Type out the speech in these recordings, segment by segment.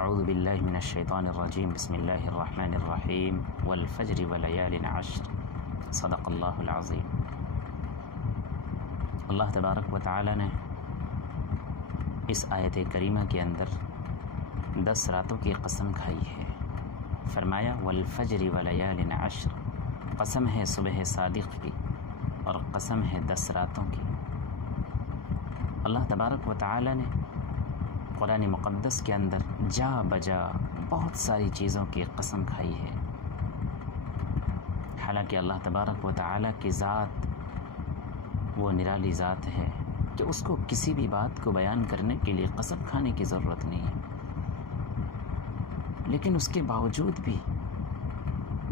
اعوذ باللہ من الشیطان الرجیم بسم اللہ الرحمن الرحیم والفجر ولیال عشر صدق اللہ العظیم۔ اللہ تبارک و تعالی نے اس آیت کریمہ کے اندر 10 راتوں کی قسم کھائی ہے۔ فرمایا والفجر ولیال عشر، قسم ہے صبح صادق کی اور قسم ہے 10 راتوں کی۔ اللہ تبارک و تعالی نے قرآن مقدس کے اندر جا بجا بہت ساری چیزوں کی قسم کھائی ہے، حالانکہ اللہ تبارک و تعالی کی ذات وہ نرالی ذات ہے کہ اس کو کسی بھی بات کو بیان کرنے کے لیے قسم کھانے کی ضرورت نہیں ہے، لیکن اس کے باوجود بھی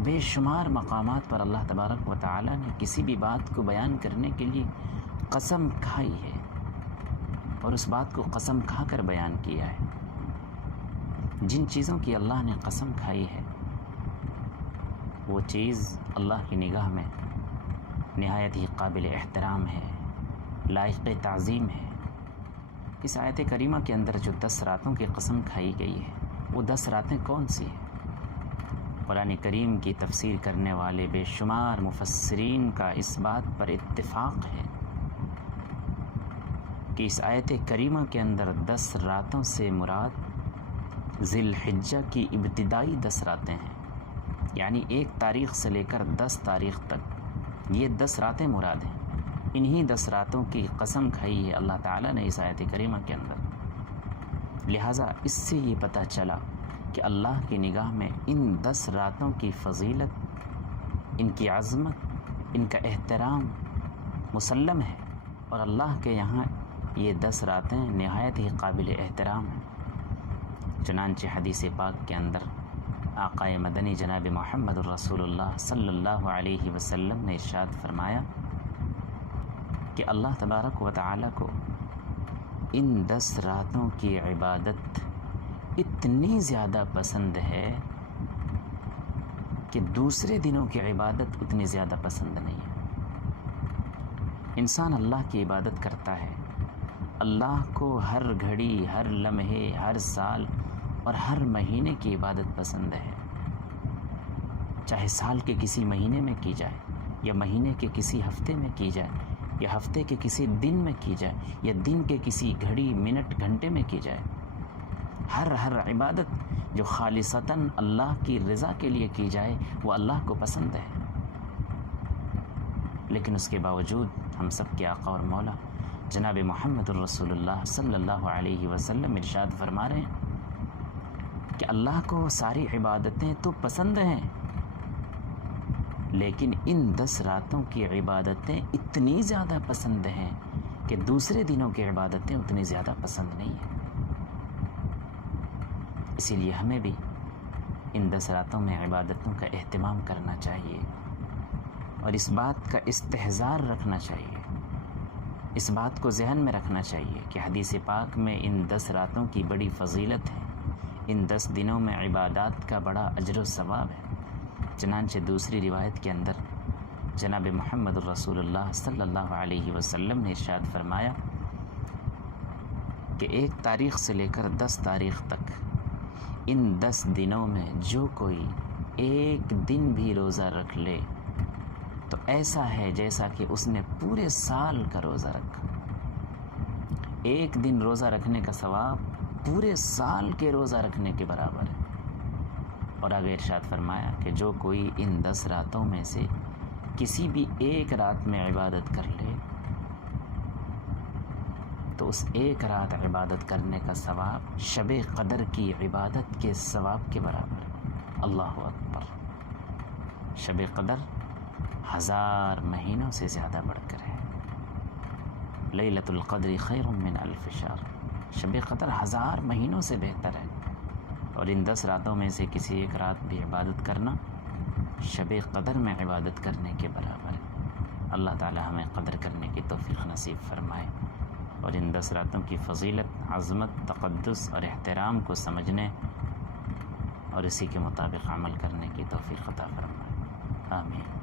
بے شمار مقامات پر اللہ تبارک و تعالی نے کسی بھی بات کو بیان کرنے کے لیے قسم کھائی ہے اور اس بات کو قسم کھا کر بیان کیا ہے۔ جن چیزوں کی اللہ نے قسم کھائی ہے وہ چیز اللہ کی نگاہ میں نہایت ہی قابل احترام ہے، لائق تعظیم ہے۔ اس آیت کریمہ کے اندر جو 10 راتوں کی قسم کھائی گئی ہے وہ 10 راتیں کون سی ہیں؟ قرآن کریم کی تفسیر کرنے والے بے شمار مفسرین کا اس بات پر اتفاق ہے کہ اس آیت کریمہ کے اندر 10 راتوں سے مراد ذی الحجہ کی ابتدائی 10 راتیں ہیں، یعنی 1 تاریخ سے لے کر 10 تاریخ تک یہ 10 راتیں مراد ہیں۔ انہی 10 راتوں کی قسم کھائی ہے اللہ تعالیٰ نے اس آیت کریمہ کے اندر۔ لہٰذا اس سے یہ پتہ چلا کہ اللہ کی نگاہ میں ان 10 راتوں کی فضیلت، ان کی عظمت، ان کا احترام مسلم ہے، اور اللہ کے یہاں یہ 10 راتیں نہایت ہی قابل احترام ہیں۔ چنانچہ حدیث پاک کے اندر آقا مدنی جناب محمد الرسول اللہ صلی اللہ علیہ وسلم نے ارشاد فرمایا کہ اللہ تبارک و تعالی کو ان 10 راتوں کی عبادت اتنی زیادہ پسند ہے کہ دوسرے دنوں کی عبادت اتنی زیادہ پسند نہیں ہے۔ انسان اللہ کی عبادت کرتا ہے، اللہ کو ہر گھڑی، ہر لمحے، ہر سال اور ہر مہینے کی عبادت پسند ہے، چاہے سال کے کسی مہینے میں کی جائے، یا مہینے کے کسی ہفتے میں کی جائے، یا ہفتے کے کسی دن میں کی جائے، یا دن کے کسی گھڑی، منٹ، گھنٹے میں کی جائے۔ ہر عبادت جو خالصتاً اللہ کی رضا کے لیے کی جائے وہ اللہ کو پسند ہے۔ لیکن اس کے باوجود ہم سب کے آقا اور مولا جناب محمد الرسول اللہ صلی اللہ علیہ وسلم ارشاد فرما رہے ہیں کہ اللہ کو ساری عبادتیں تو پسند ہیں، لیکن ان 10 راتوں کی عبادتیں اتنی زیادہ پسند ہیں کہ دوسرے دنوں کی عبادتیں اتنی زیادہ پسند نہیں ہیں۔ اسی لیے ہمیں بھی ان 10 راتوں میں عبادتوں کا اہتمام کرنا چاہیے اور اس بات کا استحضار رکھنا چاہیے، اس بات کو ذہن میں رکھنا چاہیے کہ حدیث پاک میں ان 10 راتوں کی بڑی فضیلت ہے، ان 10 دنوں میں عبادات کا بڑا اجر و ثواب ہے۔ چنانچہ دوسری روایت کے اندر جناب محمد الرسول اللہ صلی اللہ علیہ وسلم نے ارشاد فرمایا کہ 1 تاریخ سے لے کر 10 تاریخ تک ان 10 دنوں میں جو کوئی 1 دن بھی روزہ رکھ لے تو ایسا ہے جیسا کہ اس نے پورے سال کا روزہ رکھا۔ 1 دن روزہ رکھنے کا ثواب پورے سال کے روزہ رکھنے کے برابر ہے۔ اور آگے ارشاد فرمایا کہ جو کوئی ان 10 راتوں میں سے کسی بھی 1 رات میں عبادت کر لے تو اس 1 رات عبادت کرنے کا ثواب شب قدر کی عبادت کے ثواب کے برابر ہے۔ اللہ اکبر! شب قدر 1000 مہینوں سے زیادہ بڑھ کر ہے۔ لیلۃ القدر خیر من 1000 شہر، شب قدر 1000 مہینوں سے بہتر ہے، اور ان 10 راتوں میں سے کسی 1 رات بھی عبادت کرنا شب قدر میں عبادت کرنے کے برابر ہے۔ اللہ تعالی ہمیں قدر کرنے کی توفیق نصیب فرمائے اور ان 10 راتوں کی فضیلت، عظمت، تقدس اور احترام کو سمجھنے اور اسی کے مطابق عمل کرنے کی توفیق عطا فرمائے۔ آمین۔